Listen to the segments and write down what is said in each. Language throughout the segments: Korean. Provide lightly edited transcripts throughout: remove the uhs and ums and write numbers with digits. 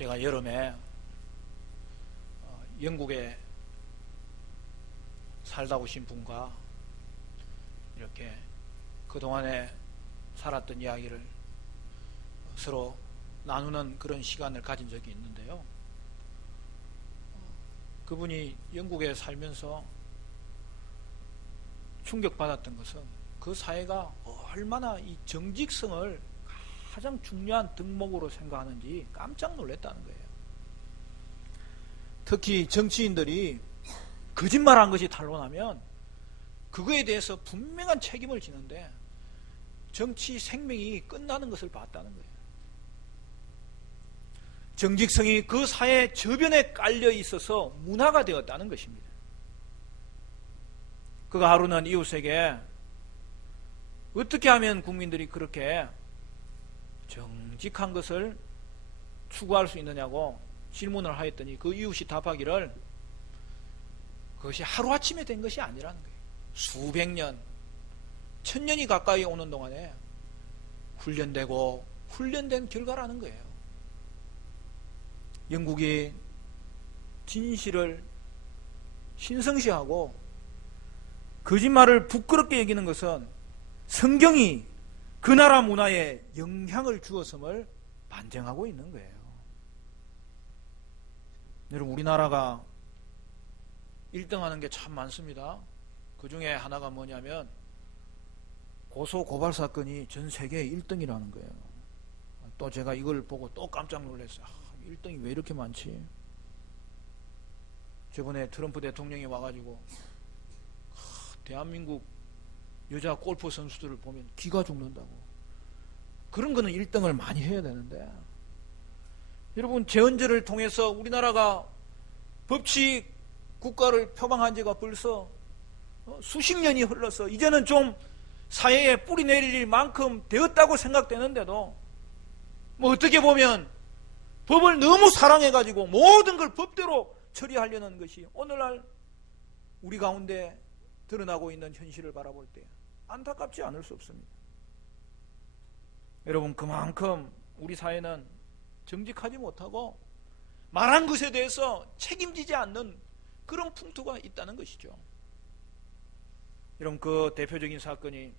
제가 여름에 영국에 살다 오신 분과 이렇게 그동안에 살았던 이야기를 서로 나누는 그런 시간을 가진 적이 있는데요. 그분이 영국에 살면서 충격받았던 것은 그 사회가 얼마나 이 정직성을 가장 중요한 덕목으로 생각하는지 깜짝 놀랐다는 거예요. 특히 정치인들이 거짓말한 것이 탄로나면 그거에 대해서 분명한 책임을 지는데 정치 생명이 끝나는 것을 봤다는 거예요. 정직성이 그 사회 저변에 깔려 있어서 문화가 되었다는 것입니다. 그가 하루는 이웃에게 어떻게 하면 국민들이 그렇게 정직한 것을 추구할 수 있느냐고 질문을 하였더니 그 이웃이 답하기를 그것이 하루아침에 된 것이 아니라는 거예요. 수백 년, 천년이 가까이 오는 동안에 훈련되고 훈련된 결과라는 거예요. 영국이 진실을 신성시하고 거짓말을 부끄럽게 여기는 것은 성경이 그 나라 문화에 영향을 주었음을 반증하고 있는 거예요. 여러분, 우리나라가 1등하는 게 참 많습니다. 그 중에 하나가 뭐냐면 고소 고발 사건이 전 세계 1등이라는 거예요. 또 제가 이걸 보고 또 깜짝 놀랐어요. 1등이 왜 이렇게 많지? 저번에 트럼프 대통령이 와가지고 대한민국 여자 골프 선수들을 보면 기가 죽는다고. 그런 거는 1등을 많이 해야 되는데, 여러분, 제헌제를 통해서 우리나라가 법치 국가를 표방한 지가 벌써 수십 년이 흘러서 이제는 좀 사회에 뿌리 내릴 만큼 되었다고 생각되는데도 뭐 어떻게 보면 법을 너무 사랑해가지고 모든 걸 법대로 처리하려는 것이 오늘날 우리 가운데 드러나고 있는 현실을 바라볼 때 안타깝지 않을 수 없습니다. 여러분, 그만큼 우리 사회는 정직하지 못하고 말한 것에 대해서 책임지지 않는 그런 풍토가 있다는 것이죠. 여러분, 그 대표적인 사건이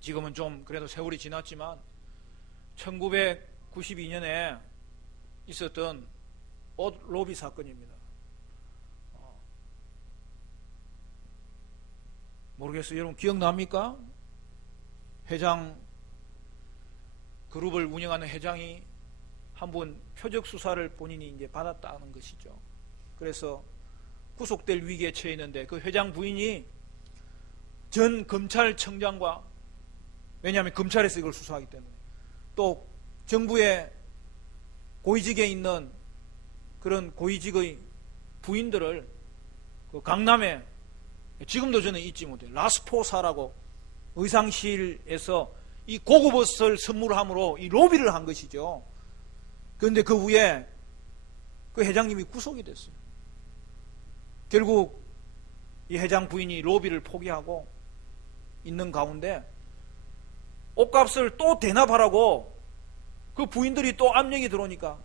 지금은 좀 그래도 세월이 지났지만 1992년에 있었던 옷 로비 사건입니다. 모르겠어요. 여러분, 기억납니까? 회장, 그룹을 운영하는 회장이 한 번 표적 수사를 본인이 이제 받았다는 것이죠. 그래서 구속될 위기에 처해 있는데 그 회장 부인이 전 검찰청장과, 왜냐하면 검찰에서 이걸 수사하기 때문에, 또 정부의 고위직에 있는 그런 고위직의 부인들을 그 강남에, 지금도 저는 잊지 못해요, 라스포사라고 의상실에서 이 고급 옷을 선물함으로 이 로비를 한 것이죠. 그런데 그 후에 그 회장님이 구속이 됐어요. 결국 이 회장 부인이 로비를 포기하고 있는 가운데 옷값을 또 대납하라고 그 부인들이 또 압력이 들어오니까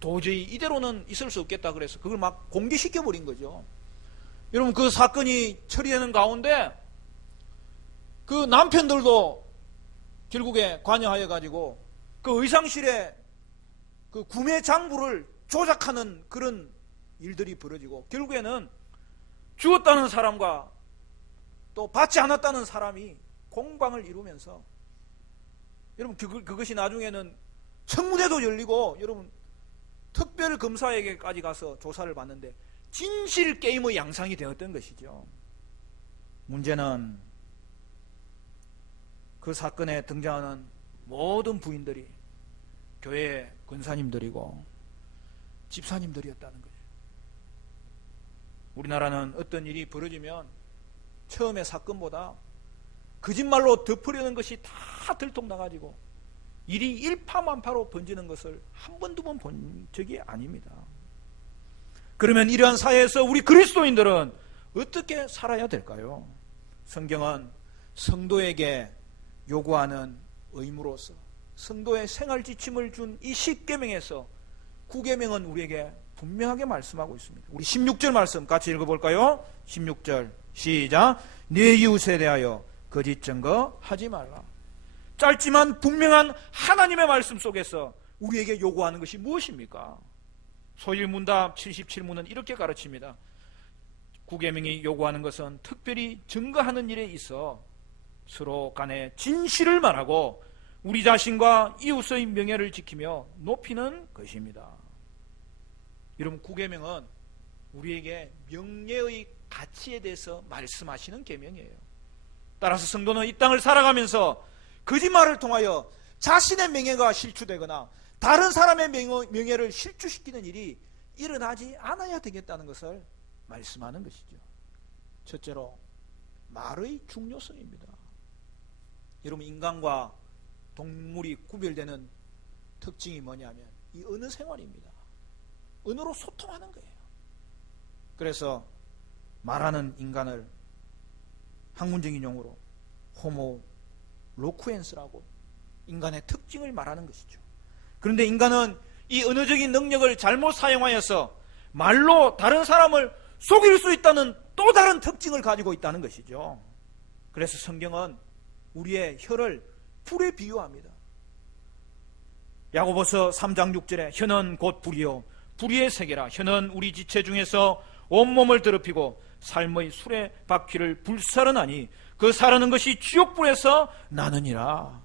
도저히 이대로는 있을 수 없겠다 그래서 그걸 막 공개시켜버린 거죠. 여러분, 그 사건이 처리되는 가운데 그 남편들도 결국에 관여하여 가지고 그 의상실에 그 구매 장부를 조작하는 그런 일들이 벌어지고 결국에는 주었다는 사람과 또 받지 않았다는 사람이 공방을 이루면서, 여러분, 그것이 나중에는 청문회도 열리고, 여러분, 특별검사에게까지 가서 조사를 받는데 진실 게임의 양상이 되었던 것이죠. 문제는 그 사건에 등장하는 모든 부인들이 교회 권사님들이고 집사님들이었다는 거죠. 우리나라는 어떤 일이 벌어지면 처음에 사건보다 거짓말로 덮으려는 것이 다 들통나가지고 일이 일파만파로 번지는 것을 한 번, 두 번 본 적이 아닙니다. 그러면 이러한 사회에서 우리 그리스도인들은 어떻게 살아야 될까요? 성경은 성도에게 요구하는 의무로서 성도의 생활 지침을 준 이 십계명에서 구계명은 우리에게 분명하게 말씀하고 있습니다. 우리 16절 말씀 같이 읽어볼까요? 16절 시작. 네 이웃에 대하여 거짓 증거하지 말라. 짧지만 분명한 하나님의 말씀 속에서 우리에게 요구하는 것이 무엇입니까? 소일문답 77문은 이렇게 가르칩니다. 구계명이 요구하는 것은 특별히 증거하는 일에 있어 서로 간에 진실을 말하고 우리 자신과 이웃의 명예를 지키며 높이는 것입니다. 여러분, 구계명은 우리에게 명예의 가치에 대해서 말씀하시는 계명이에요. 따라서 성도는 이 땅을 살아가면서 거짓말을 통하여 자신의 명예가 실추되거나 다른 사람의 명예를 실추시키는 일이 일어나지 않아야 되겠다는 것을 말씀하는 것이죠. 첫째로 말의 중요성입니다. 여러분, 인간과 동물이 구별되는 특징이 뭐냐면 이 언어 생활입니다. 언어로 소통하는 거예요. 그래서 말하는 인간을 학문적인 용어로 호모 로쿠엔스라고 인간의 특징을 말하는 것이죠. 그런데 인간은 이 언어적인 능력을 잘못 사용하여서 말로 다른 사람을 속일 수 있다는 또 다른 특징을 가지고 있다는 것이죠. 그래서 성경은 우리의 혀를 불에 비유합니다. 야고보서 3장 6절에 혀는 곧 불이요 불의의 세계라. 혀는 우리 지체 중에서 온몸을 더럽히고 삶의 수레바퀴를 불사르나니 그 사르는 것이 지옥불에서 나느니라.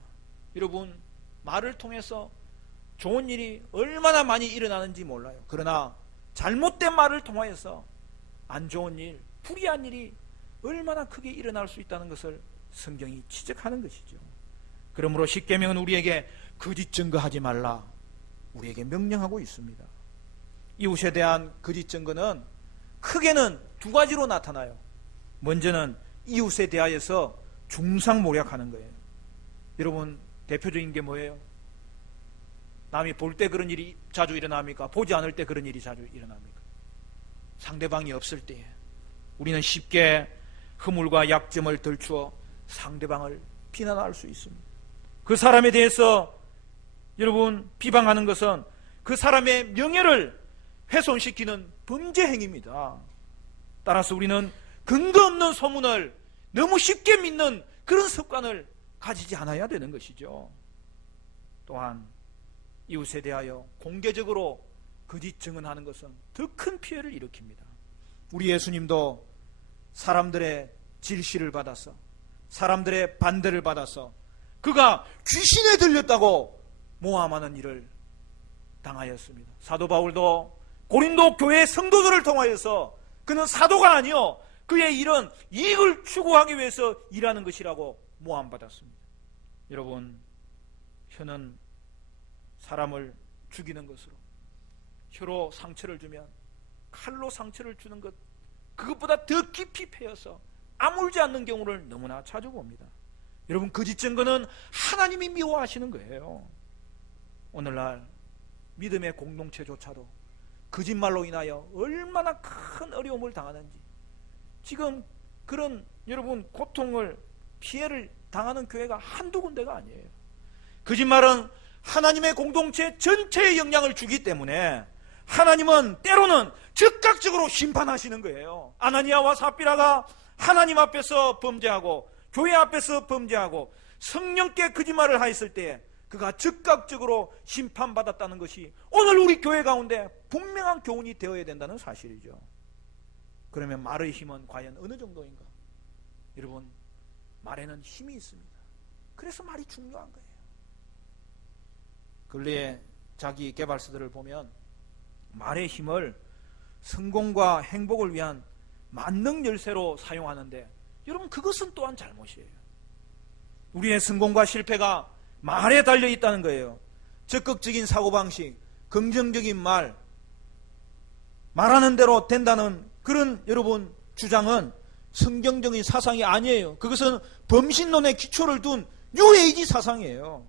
여러분, 말을 통해서 좋은 일이 얼마나 많이 일어나는지 몰라요. 그러나 잘못된 말을 통하여서 안 좋은 일, 불의한 일이 얼마나 크게 일어날 수 있다는 것을 성경이 지적하는 것이죠. 그러므로 십계명은 우리에게 거짓 증거하지 말라 우리에게 명령하고 있습니다. 이웃에 대한 거짓 증거는 크게는 두 가지로 나타나요. 먼저는 이웃에 대하여서 중상모략하는 거예요. 여러분, 대표적인 게 뭐예요? 남이 볼 때 그런 일이 자주 일어납니까? 보지 않을 때 그런 일이 자주 일어납니까? 상대방이 없을 때에 우리는 쉽게 허물과 약점을 들추어 상대방을 비난할 수 있습니다. 그 사람에 대해서 여러분 비방하는 것은 그 사람의 명예를 훼손시키는 범죄 행위입니다. 따라서 우리는 근거 없는 소문을 너무 쉽게 믿는 그런 습관을 가지지 않아야 되는 것이죠. 또한 이웃에 대하여 공개적으로 거짓 증언하는 것은 더 큰 피해를 일으킵니다. 우리 예수님도 사람들의 질시를 받아서 사람들의 반대를 받아서 그가 귀신에 들렸다고 모함하는 일을 당하였습니다. 사도 바울도 고린도 교회 성도들을 통하여서 그는 사도가 아니요 그의 일은 이익을 추구하기 위해서 일하는 것이라고 모함받았습니다. 여러분, 혀는 사람을 죽이는 것으로, 혀로 상처를 주면 칼로 상처를 주는 것, 그것보다 더 깊이 패여서 아물지 않는 경우를 너무나 자주 봅니다. 여러분, 거짓 증거는 하나님이 미워하시는 거예요. 오늘날 믿음의 공동체조차도 거짓말로 인하여 얼마나 큰 어려움을 당하는지, 지금 그런 여러분 고통을, 피해를 당하는 교회가 한두 군데가 아니에요. 거짓말은 하나님의 공동체 전체에 영향을 주기 때문에 하나님은 때로는 즉각적으로 심판하시는 거예요. 아나니아와 삽비라가 하나님 앞에서 범죄하고 교회 앞에서 범죄하고 성령께 거짓말을 하였을 때 그가 즉각적으로 심판받았다는 것이 오늘 우리 교회 가운데 분명한 교훈이 되어야 된다는 사실이죠. 그러면 말의 힘은 과연 어느 정도인가? 여러분, 말에는 힘이 있습니다. 그래서 말이 중요한 거예요. 근래에 자기 개발서들을 보면 말의 힘을 성공과 행복을 위한 만능 열쇠로 사용하는데, 여러분, 그것은 또한 잘못이에요. 우리의 성공과 실패가 말에 달려 있다는 거예요. 적극적인 사고방식, 긍정적인 말, 말하는 대로 된다는 그런 여러분 주장은 성경적인 사상이 아니에요. 그것은 범신론의 기초를 둔 뉴에이지 사상이에요.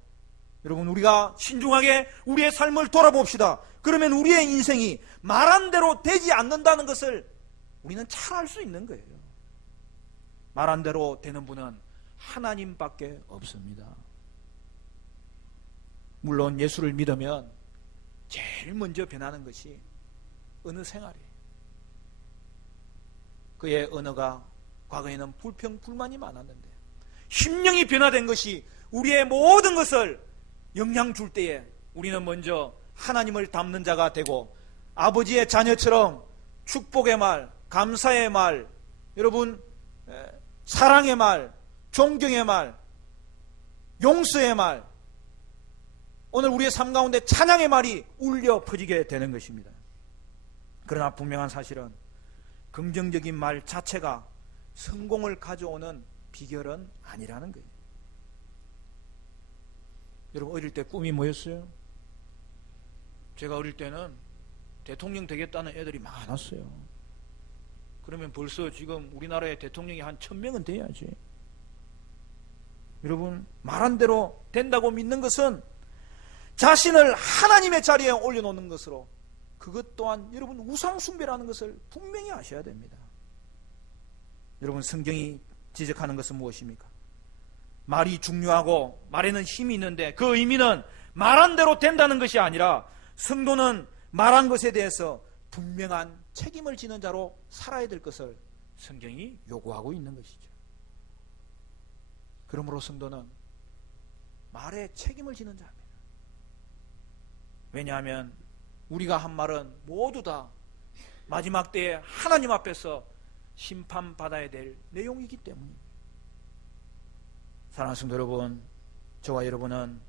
여러분, 우리가 신중하게 우리의 삶을 돌아봅시다. 그러면 우리의 인생이 말한 대로 되지 않는다는 것을 우리는 잘 알 수 있는 거예요. 말한 대로 되는 분은 하나님밖에 없습니다. 물론 예수를 믿으면 제일 먼저 변하는 것이 언어 생활이에요. 그의 언어가 과거에는 불평, 불만이 많았는데 심령이 변화된 것이 우리의 모든 것을 영향 줄 때에 우리는 먼저 하나님을 닮는 자가 되고 아버지의 자녀처럼 축복의 말, 감사의 말, 여러분 사랑의 말, 존경의 말, 용서의 말, 오늘 우리의 삶 가운데 찬양의 말이 울려 퍼지게 되는 것입니다. 그러나 분명한 사실은 긍정적인 말 자체가 성공을 가져오는 비결은 아니라는 거예요. 여러분 어릴 때 꿈이 뭐였어요? 제가 어릴 때는 대통령 되겠다는 애들이 많았어요. 그러면 벌써 지금 우리나라의 대통령이 한 1000명은 돼야지. 여러분 말한 대로 된다고 믿는 것은 자신을 하나님의 자리에 올려놓는 것으로 그것 또한 여러분 우상숭배라는 것을 분명히 아셔야 됩니다. 여러분 성경이 지적하는 것은 무엇입니까? 말이 중요하고 말에는 힘이 있는데 그 의미는 말한 대로 된다는 것이 아니라 성도는 말한 것에 대해서 분명한 책임을 지는 자로 살아야 될 것을 성경이 요구하고 있는 것이죠. 그러므로 성도는 말에 책임을 지는 자입니다. 왜냐하면 우리가 한 말은 모두 다 마지막 때에 하나님 앞에서 심판받아야 될 내용이기 때문입니다. 사랑하는 성도 여러분, 저와 여러분은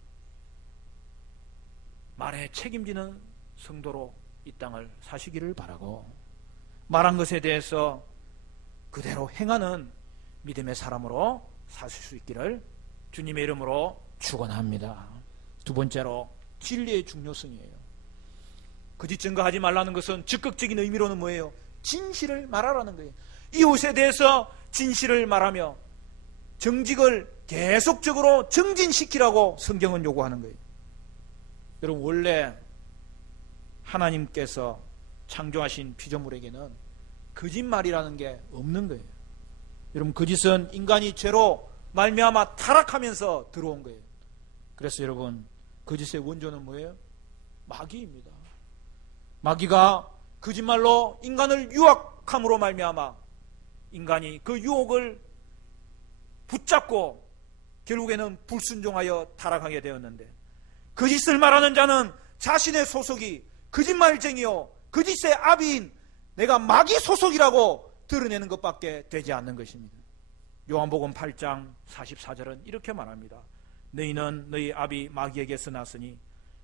말에 책임지는 성도로 이 땅을 사시기를 바라고 말한 것에 대해서 그대로 행하는 믿음의 사람으로 사실 수 있기를 주님의 이름으로 축원합니다. 두 번째로 진리의 중요성이에요. 거짓 증거하지 말라는 것은 적극적인 의미로는 뭐예요? 진실을 말하라는 거예요. 이웃에 대해서 진실을 말하며 정직을 계속적으로 정진시키라고 성경은 요구하는 거예요. 여러분 원래 하나님께서 창조하신 피조물에게는 거짓말이라는 게 없는 거예요. 여러분 거짓은 인간이 죄로 말미암아 타락하면서 들어온 거예요. 그래서 여러분 거짓의 원조는 뭐예요? 마귀입니다. 마귀가 거짓말로 인간을 유혹함으로 말미암아 인간이 그 유혹을 붙잡고 결국에는 불순종하여 타락하게 되었는데 거짓을 말하는 자는 자신의 소속이 거짓말쟁이요 거짓의 아비인 내가 마귀 소속이라고 드러내는 것밖에 되지 않는 것입니다. 요한복음 8장 44절은 이렇게 말합니다. 너희는 너희 아비 마귀에게서 났으니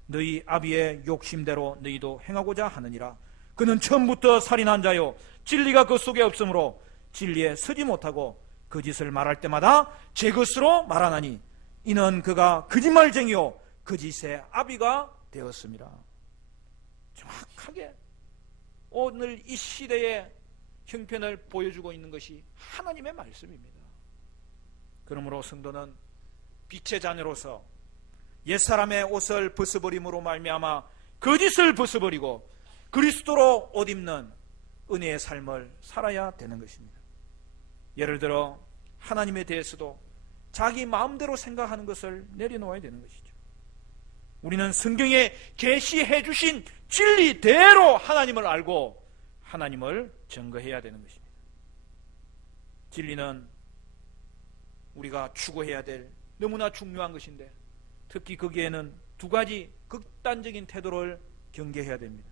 너희 아비의 욕심대로 너희도 행하고자 하느니라. 그는 처음부터 살인한 자요 진리가 그 속에 없으므로 진리에 서지 못하고 거짓을 말할 때마다 제 것으로 말하나니 이는 그가 거짓말쟁이요 거짓의 아비가 되었습니다. 정확하게 오늘 이 시대의 형편을 보여주고 있는 것이 하나님의 말씀입니다. 그러므로 성도는 빛의 자녀로서 옛사람의 옷을 벗어버림으로 말미암아 거짓을 벗어버리고 그리스도로 옷 입는 은혜의 삶을 살아야 되는 것입니다. 예를 들어 하나님에 대해서도 자기 마음대로 생각하는 것을 내려놓아야 되는 것이죠. 우리는 성경에 계시해 주신 진리대로 하나님을 알고 하나님을 증거해야 되는 것입니다. 진리는 우리가 추구해야 될 너무나 중요한 것인데 특히 거기에는 두 가지 극단적인 태도를 경계해야 됩니다.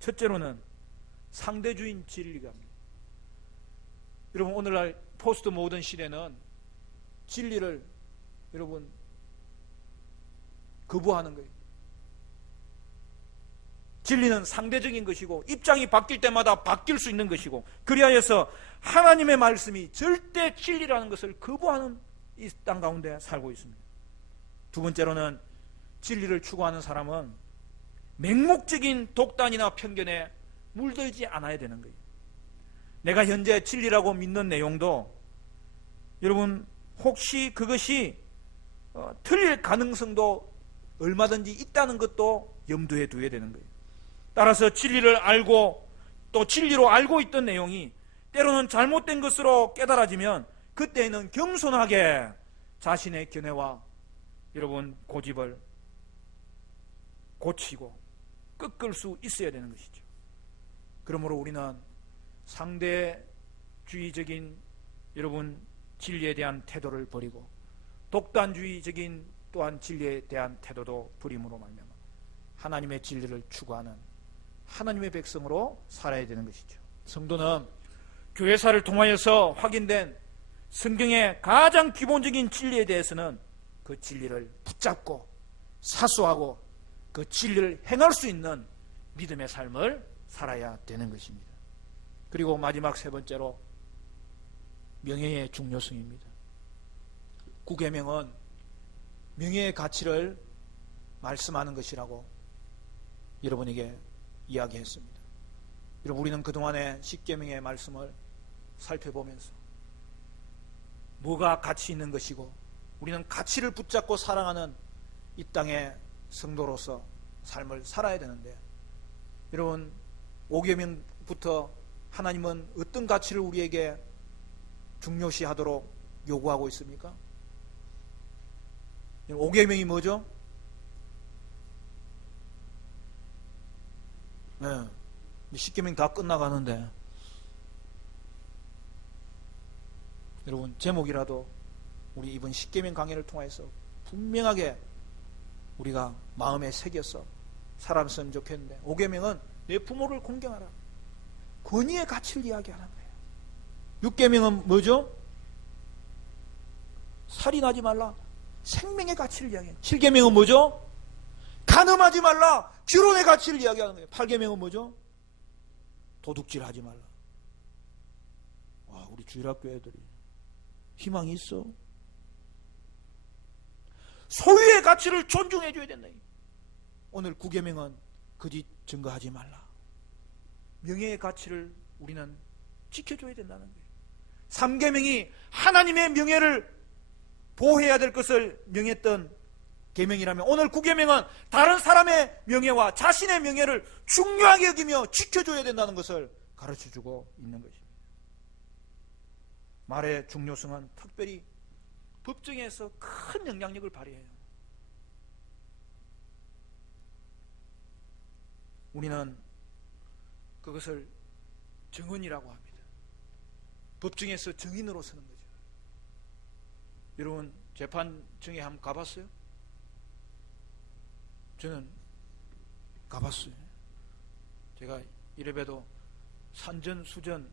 첫째로는 상대주의인 진리가 합니다. 여러분 오늘날 포스트 모던 시대는 진리를 여러분 거부하는 거예요. 진리는 상대적인 것이고 입장이 바뀔 때마다 바뀔 수 있는 것이고 그리하여서 하나님의 말씀이 절대 진리라는 것을 거부하는 이 땅 가운데 살고 있습니다. 두 번째로는 진리를 추구하는 사람은 맹목적인 독단이나 편견에 물들지 않아야 되는 거예요. 내가 현재 진리라고 믿는 내용도 여러분 혹시 그것이 틀릴 가능성도 얼마든지 있다는 것도 염두에 두어야 되는 거예요. 따라서 진리를 알고 또 진리로 알고 있던 내용이 때로는 잘못된 것으로 깨달아지면 그때는 겸손하게 자신의 견해와 여러분 고집을 고치고 꺾을 수 있어야 되는 것이죠. 그러므로 우리는 상대주의적인 여러분 진리에 대한 태도를 버리고 독단주의적인 또한 진리에 대한 태도도 버림으로 말미암아 하나님의 진리를 추구하는 하나님의 백성으로 살아야 되는 것이죠. 성도는 교회사를 통하여서 확인된 성경의 가장 기본적인 진리에 대해서는 그 진리를 붙잡고 사수하고 그 진리를 행할 수 있는 믿음의 삶을 살아야 되는 것입니다. 그리고 마지막 세 번째로 명예의 중요성입니다. 구계명은 명예의 가치를 말씀하는 것이라고 여러분에게 이야기했습니다. 여러분, 우리는 그동안의 십계명의 말씀을 살펴보면서 뭐가 가치 있는 것이고 우리는 가치를 붙잡고 사랑하는 이 땅의 성도로서 삶을 살아야 되는데, 여러분 5계명부터 하나님은 어떤 가치를 우리에게 중요시하도록 요구하고 있습니까? 5계명이 뭐죠? 네, 10계명 다 끝나가는데 여러분 제목이라도 우리 이번 10계명 강의를 통해서 분명하게 우리가 마음에 새겨서 살았으면 좋겠는데, 5계명은 내 부모를 공경하라, 권위의 가치를 이야기하는 거예요. 6계명은 뭐죠? 살인하지 말라, 생명의 가치를 이야기해요. 7계명은 뭐죠? 간음하지 말라, 결혼의 가치를 이야기하는 거예요. 8계명은 뭐죠? 도둑질하지 말라. 와, 우리 주일학교 애들이 희망이 있어. 소유의 가치를 존중해 줘야 된다. 오늘 9계명은 거짓 증거하지 말라. 명예의 가치를 우리는 지켜줘야 된다는 거예요. 3계명이 하나님의 명예를 보호해야 될 것을 명했던 계명이라면, 오늘 9계명은 다른 사람의 명예와 자신의 명예를 중요하게 여기며 지켜줘야 된다는 것을 가르쳐주고 있는 것입니다. 말의 중요성은 특별히 법정에서 큰 영향력을 발휘해요. 우리는 그것을 증언이라고 합니다. 법정에서 증인으로 서는 거죠. 여러분 재판정에 한번 가봤어요? 저는 가봤어요. 제가 이래봬도 산전, 수전,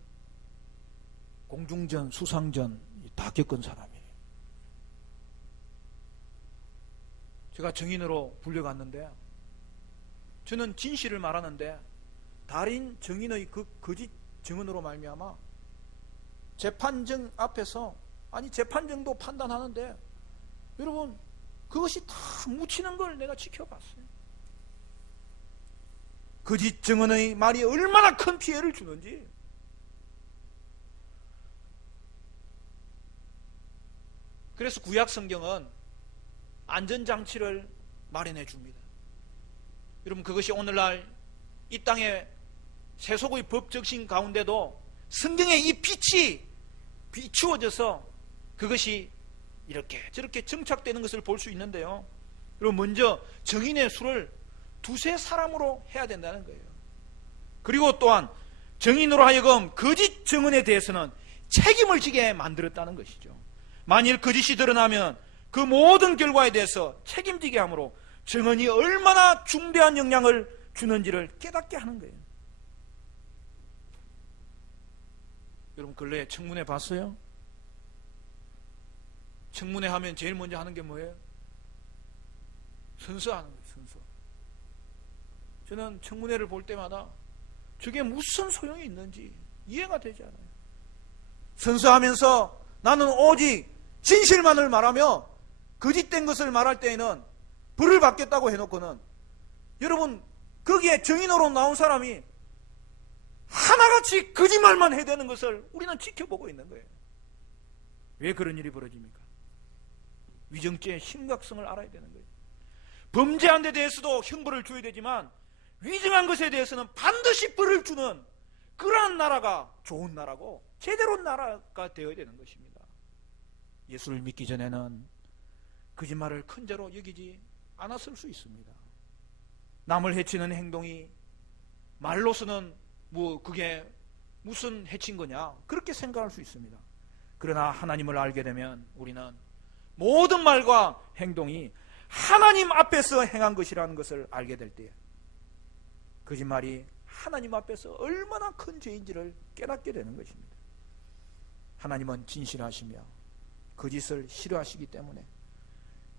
공중전, 수상전 다 겪은 사람이에요. 제가 증인으로 불려갔는데, 저는 진실을 말하는데 달인 증인의 그 거짓 증언으로 말미암아 재판정 앞에서, 아니 재판정도 판단하는데 여러분 그것이 다 묻히는 걸 내가 지켜봤어요. 거짓 증언의 말이 얼마나 큰 피해를 주는지. 그래서 구약 성경은 안전장치를 마련해 줍니다. 여러분 그것이 오늘날 이 땅의 세속의 법적신 가운데도 성경의 이 빛이 비추어져서 그것이 이렇게 저렇게 정착되는 것을 볼 수 있는데요. 그리고 먼저 증인의 수를 2-3사람으로 해야 된다는 거예요. 그리고 또한 증인으로 하여금 거짓 증언에 대해서는 책임을 지게 만들었다는 것이죠. 만일 거짓이 드러나면 그 모든 결과에 대해서 책임지게 함으로 증언이 얼마나 중대한 영향을 주는지를 깨닫게 하는 거예요. 여러분 근래에 청문회 봤어요? 청문회 하면 제일 먼저 하는 게 뭐예요? 선서하는 거예요. 선서. 저는 청문회를 볼 때마다 저게 무슨 소용이 있는지 이해가 되지 않아요. 선서하면서 나는 오직 진실만을 말하며 거짓된 것을 말할 때에는 벌을 받겠다고 해놓고는, 여러분 거기에 증인으로 나온 사람이 하나같이 거짓말만 해야 되는 것을 우리는 지켜보고 있는 거예요. 왜 그런 일이 벌어집니까? 위정죄의 심각성을 알아야 되는 거예요. 범죄한 데 대해서도 형벌을 줘야 되지만 위증한 것에 대해서는 반드시 벌을 주는 그러한 나라가 좋은 나라고 제대로 나라가 되어야 되는 것입니다. 예수를 믿기 전에는 거짓말을 큰 죄로 여기지 않았을 수 있습니다. 남을 해치는 행동이 말로서는 그게 무슨 해친 거냐, 그렇게 생각할 수 있습니다. 그러나 하나님을 알게 되면 우리는 모든 말과 행동이 하나님 앞에서 행한 것이라는 것을 알게 될 때에 거짓말이 하나님 앞에서 얼마나 큰 죄인지를 깨닫게 되는 것입니다. 하나님은 진실하시며 거짓을 싫어하시기 때문에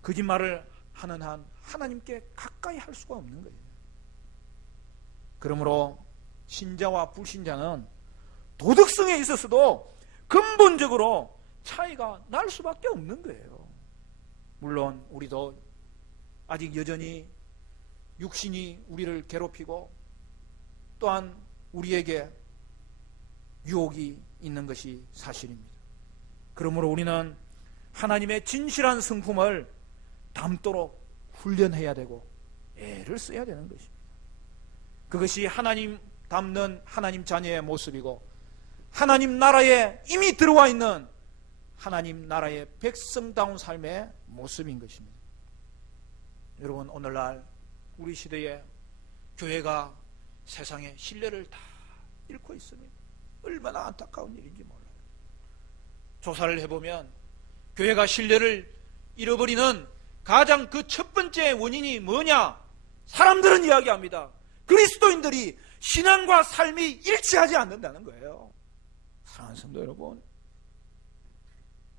거짓말을 하는 한 하나님께 가까이 할 수가 없는 거예요. 그러므로 신자와 불신자는 도덕성에 있어서도 근본적으로 차이가 날 수밖에 없는 거예요. 물론 우리도 아직 여전히 육신이 우리를 괴롭히고 또한 우리에게 유혹이 있는 것이 사실입니다. 그러므로 우리는 하나님의 진실한 성품을 담도록 훈련해야 되고 애를 써야 되는 것입니다. 그것이 하나님 닮는 하나님 자녀의 모습이고 하나님 나라에 이미 들어와 있는 하나님 나라의 백성다운 삶의 모습인 것입니다. 여러분, 오늘날 우리 시대에 교회가 세상의 신뢰를 다 잃고 있습니다. 얼마나 안타까운 일인지 몰라요. 조사를 해보면 교회가 신뢰를 잃어버리는 가장 그 첫 번째 원인이 뭐냐? 사람들은 이야기합니다. 그리스도인들이 신앙과 삶이 일치하지 않는다는 거예요. 사랑하는 성도 여러분,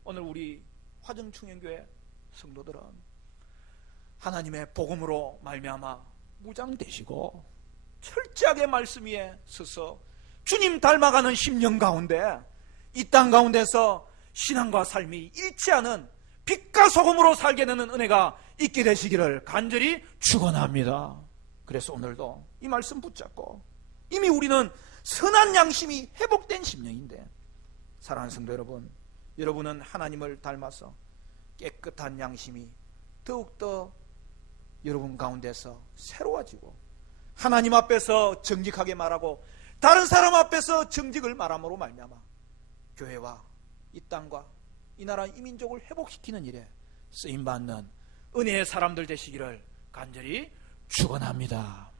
오늘 우리 화정충현교회 성도들은 하나님의 복음으로 말미암아 무장되시고 철저하게 말씀 위에 서서 주님 닮아가는 10년 가운데 이 땅 가운데서 신앙과 삶이 일치하는 빛과 소금으로 살게 되는 은혜가 있게 되시기를 간절히 축원합니다. 그래서 오늘도 이 말씀 붙잡고 이미 우리는 선한 양심이 회복된 심령인데, 사랑하는 성도 여러분, 여러분은 하나님을 닮아서 깨끗한 양심이 더욱더 여러분 가운데서 새로워지고 하나님 앞에서 정직하게 말하고 다른 사람 앞에서 정직을 말함으로 말미암아 교회와 이 땅과 이 나라 이 민족을 회복시키는 일에 쓰임받는 은혜의 사람들 되시기를 간절히 축원합니다.